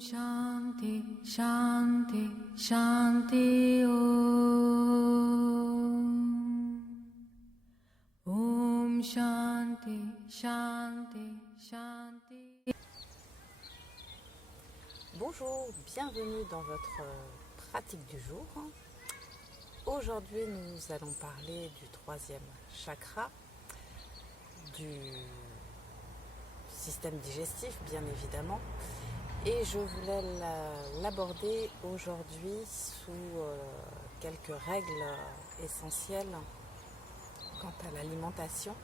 Shanti, Shanti, Shanti Om Shanti, Shanti, Shanti. Bonjour, bienvenue dans votre pratique du jour. Aujourd'hui, nous allons parler du troisième chakra, du système digestif, bien évidemment. Et je voulais l'aborder aujourd'hui sous quelques règles essentielles quant à l'alimentation.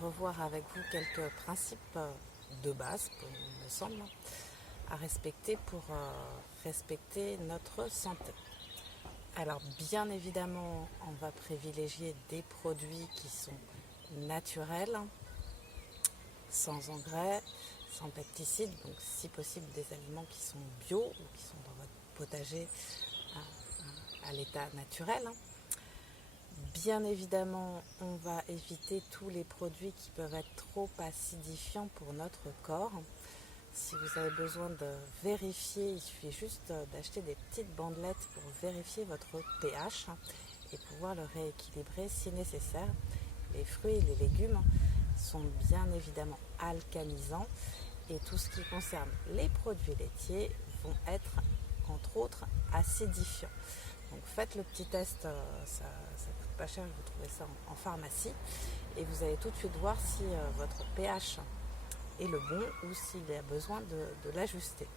Revoir avec vous quelques principes de base, il me semble, à respecter pour respecter notre santé. Alors bien évidemment, on va privilégier des produits qui sont naturels, sans engrais, sans pesticides, donc si possible des aliments qui sont bio ou qui sont dans votre potager à l'état naturel. Bien évidemment, on va éviter tous les produits qui peuvent être trop acidifiants pour notre corps. Si vous avez besoin de vérifier, il suffit juste d'acheter des petites bandelettes pour vérifier votre pH et pouvoir le rééquilibrer si nécessaire. Les fruits et les légumes sont bien évidemment alcanisants et tout ce qui concerne les produits laitiers vont être entre autres acidifiants. Donc faites le petit test, ça coûte pas cher, vous trouvez ça en pharmacie et vous allez tout de suite voir si votre pH est le bon ou s'il y a besoin de l'ajuster.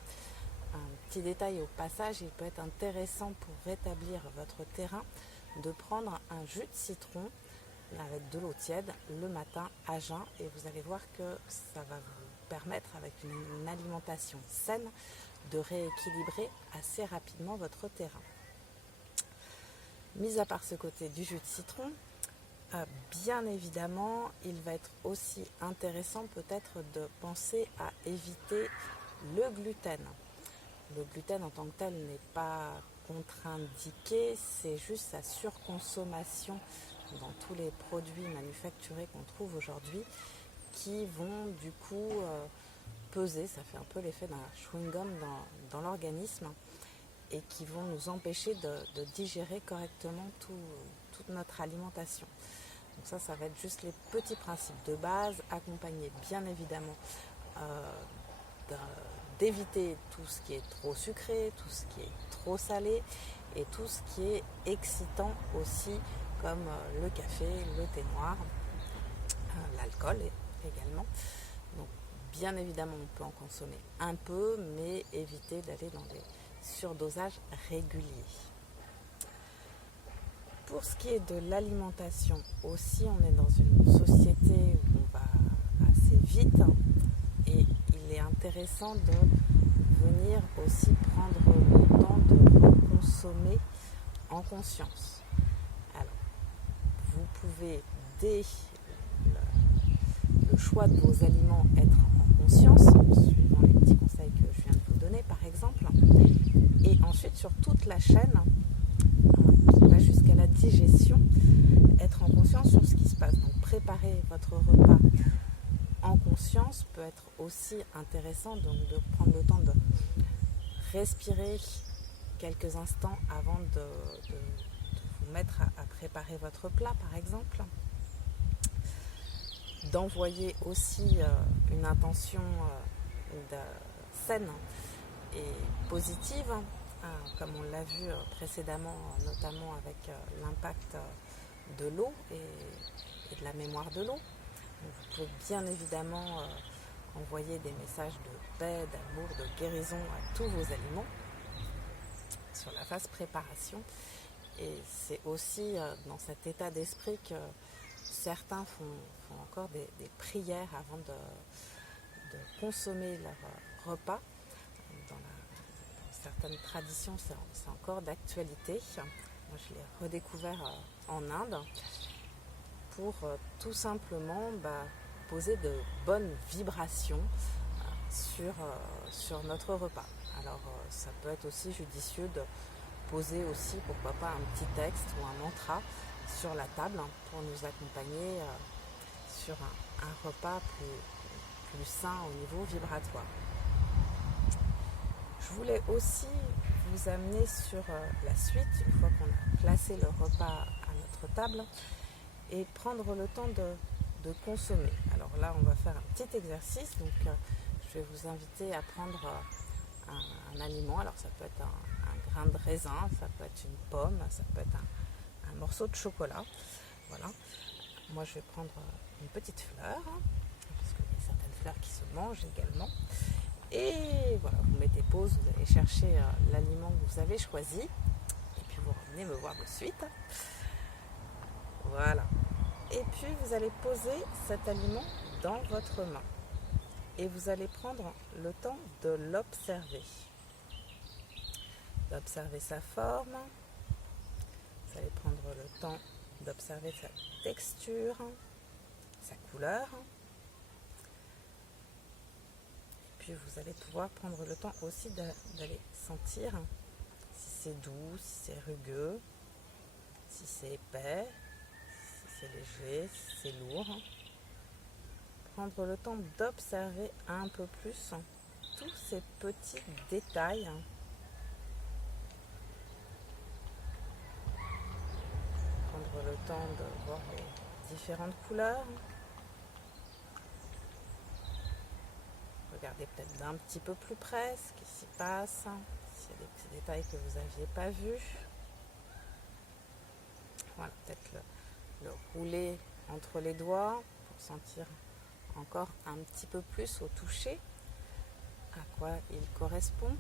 Un petit détail au passage, il peut être intéressant pour rétablir votre terrain de prendre un jus de citron avec de l'eau tiède le matin à jeun et vous allez voir que ça va vous permettre avec une alimentation saine de rééquilibrer assez rapidement votre terrain. Mis à part ce côté du jus de citron, bien évidemment, il va être aussi intéressant peut-être de penser à éviter le gluten. Le gluten en tant que tel n'est pas contre-indiqué, c'est juste sa surconsommation dans tous les produits manufacturés qu'on trouve aujourd'hui qui vont du coup peser, ça fait un peu l'effet d'un chewing-gum dans l'organisme et qui vont nous empêcher de digérer correctement toute notre alimentation. Donc ça va être juste les petits principes de base, accompagnés bien évidemment d'éviter tout ce qui est trop sucré, tout ce qui est trop salé et tout ce qui est excitant aussi comme le café, le thé noir, l'alcool également. Donc bien évidemment on peut en consommer un peu mais éviter d'aller dans des surdosages réguliers. Pour ce qui est de l'alimentation aussi, on est dans une société où on va assez vite et il est intéressant de venir aussi prendre le temps de reconsommer en conscience. Alors, vous pouvez dès le choix de vos aliments être en conscience, suivant les petits conseils que je viens de vous donner par exemple, et ensuite sur toute la chaîne qui va jusqu'à la digestion, être en conscience sur ce qui se passe. Donc préparer votre repas en conscience peut être aussi intéressant, donc de prendre le temps de respirer quelques instants avant de vous mettre à préparer votre plat par exemple. D'envoyer aussi une intention saine et positive, comme on l'a vu précédemment, notamment avec l'impact de l'eau et de la mémoire de l'eau. Vous pouvez bien évidemment envoyer des messages de paix, d'amour, de guérison à tous vos aliments sur la phase préparation. Et c'est aussi dans cet état d'esprit que certains font encore des prières avant de consommer leur repas. Dans certaines traditions, c'est encore d'actualité. Moi, je l'ai redécouvert en Inde pour tout simplement poser de bonnes vibrations sur notre repas. Alors, ça peut être aussi judicieux de poser aussi, pourquoi pas, un petit texte ou un mantra sur la table pour nous accompagner sur un repas plus sain au niveau vibratoire. Je voulais aussi vous amener sur la suite, une fois qu'on a placé le repas à notre table, et prendre le temps de consommer. Alors là, on va faire un petit exercice, donc je vais vous inviter à prendre un aliment. Alors ça peut être un grain de raisin, ça peut être une pomme, ça peut être un morceau de chocolat. Voilà. Moi, je vais prendre une petite fleur, parce qu'il y a certaines fleurs qui se mangent également. Et voilà, vous mettez pause, vous allez chercher l'aliment que vous avez choisi, et puis vous revenez me voir de suite. Voilà. Et puis vous allez poser cet aliment dans votre main. Et vous allez prendre le temps de l'observer. D'observer sa forme. Vous allez prendre le temps d'observer sa texture, sa couleur. Et puis vous allez pouvoir prendre le temps aussi d'aller sentir si c'est doux, si c'est rugueux, si c'est épais, si c'est léger, si c'est lourd. Prendre le temps d'observer un peu plus tous ces petits détails. Prendre le temps de voir les différentes couleurs. Regardez peut-être d'un petit peu plus près ce qui s'y passe, s'il y a des petits détails que vous n'aviez pas vus. Voilà, peut-être le rouler entre les doigts pour sentir encore un petit peu plus au toucher à quoi il correspond.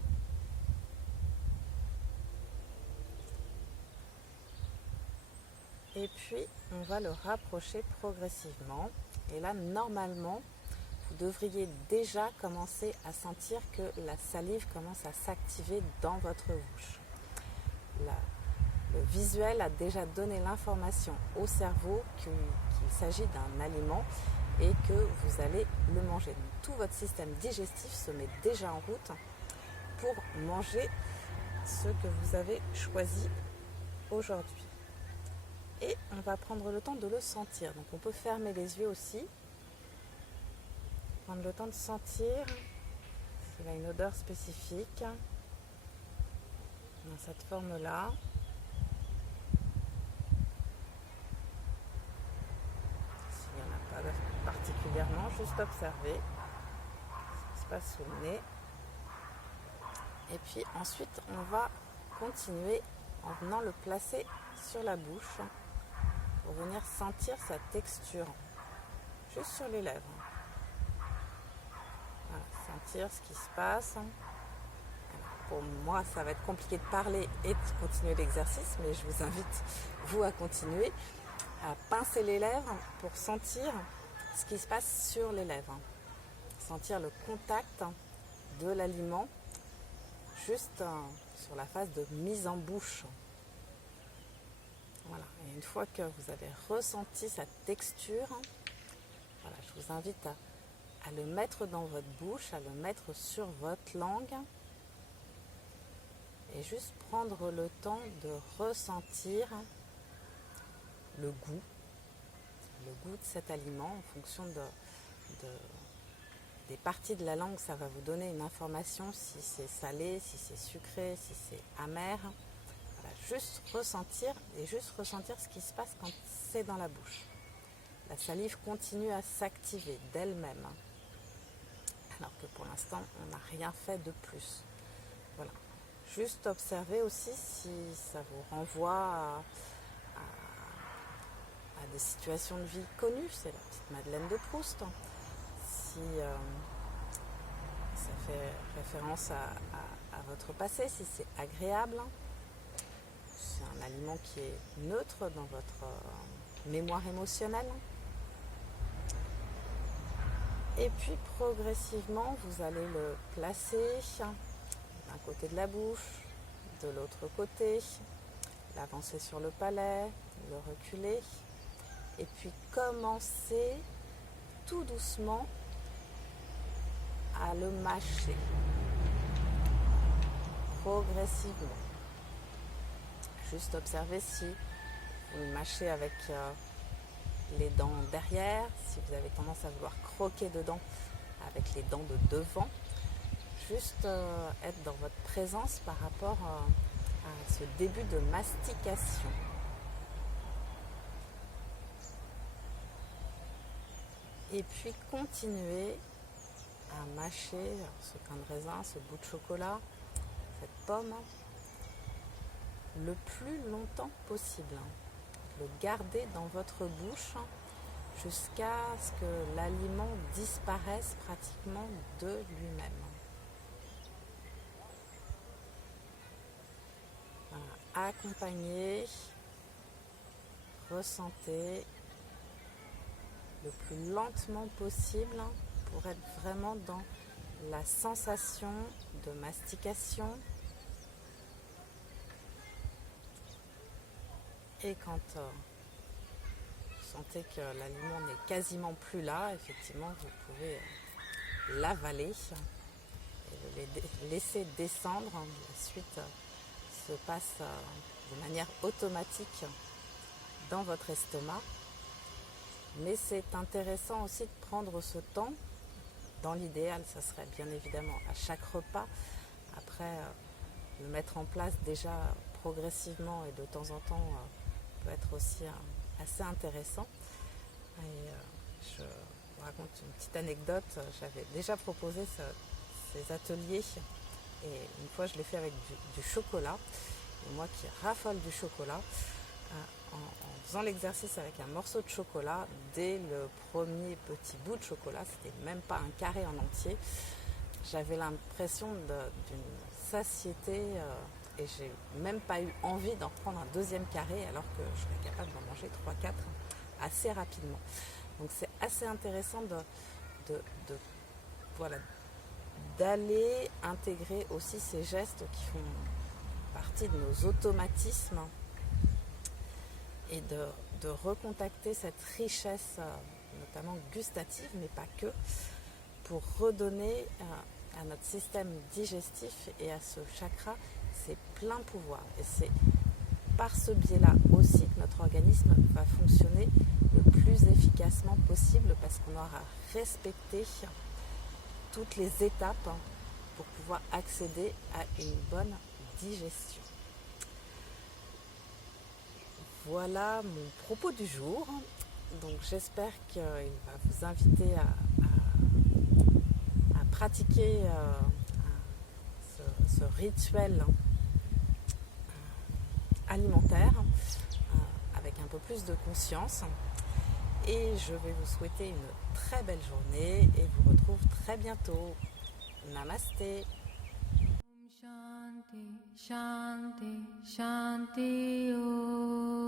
Et puis on va le rapprocher progressivement. Et là, normalement, vous devriez déjà commencer à sentir que la salive commence à s'activer dans votre bouche. Le visuel a déjà donné l'information au cerveau qu'il s'agit d'un aliment et que vous allez le manger. Donc, tout votre système digestif se met déjà en route pour manger ce que vous avez choisi aujourd'hui. Et on va prendre le temps de le sentir. Donc on peut fermer les yeux aussi. Prendre le temps de sentir s'il a une odeur spécifique dans cette forme-là. S'il n'y en a pas particulièrement, juste observer ce qui se passe sous le nez. Et puis ensuite, on va continuer en venant le placer sur la bouche pour venir sentir sa texture, juste sur les lèvres. Voilà, sentir ce qui se passe. Alors, pour moi, ça va être compliqué de parler et de continuer l'exercice, mais je vous invite, vous, à continuer, à pincer les lèvres pour sentir ce qui se passe sur les lèvres. Sentir le contact de l'aliment juste sur la phase de mise en bouche. Voilà. Et une fois que vous avez ressenti sa texture, voilà, je vous invite à le mettre dans votre bouche, à le mettre sur votre langue et juste prendre le temps de ressentir le goût de cet aliment en fonction des parties de la langue. Ça va vous donner une information si c'est salé, si c'est sucré, si c'est amer. Voilà, juste ressentir ce qui se passe quand c'est dans la bouche. La salive continue à s'activer d'elle-même, alors que pour l'instant, on n'a rien fait de plus. Voilà. Juste observer aussi si ça vous renvoie à des situations de vie connues. C'est la petite Madeleine de Proust. Si ça fait référence à votre passé, si c'est agréable. C'est un aliment qui est neutre dans votre mémoire émotionnelle. Et puis progressivement, vous allez le placer d'un côté de la bouche, de l'autre côté, l'avancer sur le palais, le reculer, et puis commencer tout doucement à le mâcher, progressivement. Juste observer si vous le mâchez avec les dents derrière, si vous avez tendance à vouloir croquer dedans avec les dents de devant. juste être dans votre présence par rapport à ce début de mastication. Et puis continuez à mâcher ce pain de raisin, ce bout de chocolat, cette pomme, le plus longtemps possible. Le garder dans votre bouche jusqu'à ce que l'aliment disparaisse pratiquement de lui-même. Voilà. Accompagnez, ressentez le plus lentement possible pour être vraiment dans la sensation de mastication. Et quand vous sentez que l'aliment n'est quasiment plus là, effectivement, vous pouvez l'avaler et le laisser descendre. La suite se passe de manière automatique dans votre estomac. Mais c'est intéressant aussi de prendre ce temps. Dans l'idéal, ça serait bien évidemment à chaque repas. Après, le mettre en place déjà progressivement et de temps en temps peut être aussi assez intéressant. Et je vous raconte une petite anecdote. J'avais déjà proposé ces ateliers et une fois je l'ai fait avec du chocolat. Et moi qui raffole du chocolat, en faisant l'exercice avec un morceau de chocolat, dès le premier petit bout de chocolat, c'était même pas un carré en entier, j'avais l'impression d'une satiété et j'ai même pas eu envie d'en prendre un deuxième carré alors que je serais capable d'en manger 3-4 assez rapidement. Donc c'est assez intéressant voilà, d'aller intégrer aussi ces gestes qui font partie de nos automatismes et de recontacter cette richesse, notamment gustative, mais pas que, pour redonner à notre système digestif et à ce chakra ses pleins pouvoirs. Et c'est par ce biais-là aussi que notre organisme va fonctionner le plus efficacement possible parce qu'on aura respecté toutes les étapes pour pouvoir accéder à une bonne digestion. Voilà mon propos du jour. Donc j'espère qu'il va vous inviter à pratiquer ce rituel alimentaire avec un peu plus de conscience. Et je vais vous souhaiter une très belle journée et vous retrouve très bientôt. Namasté. Shanti, Shanti, Shanti, Om.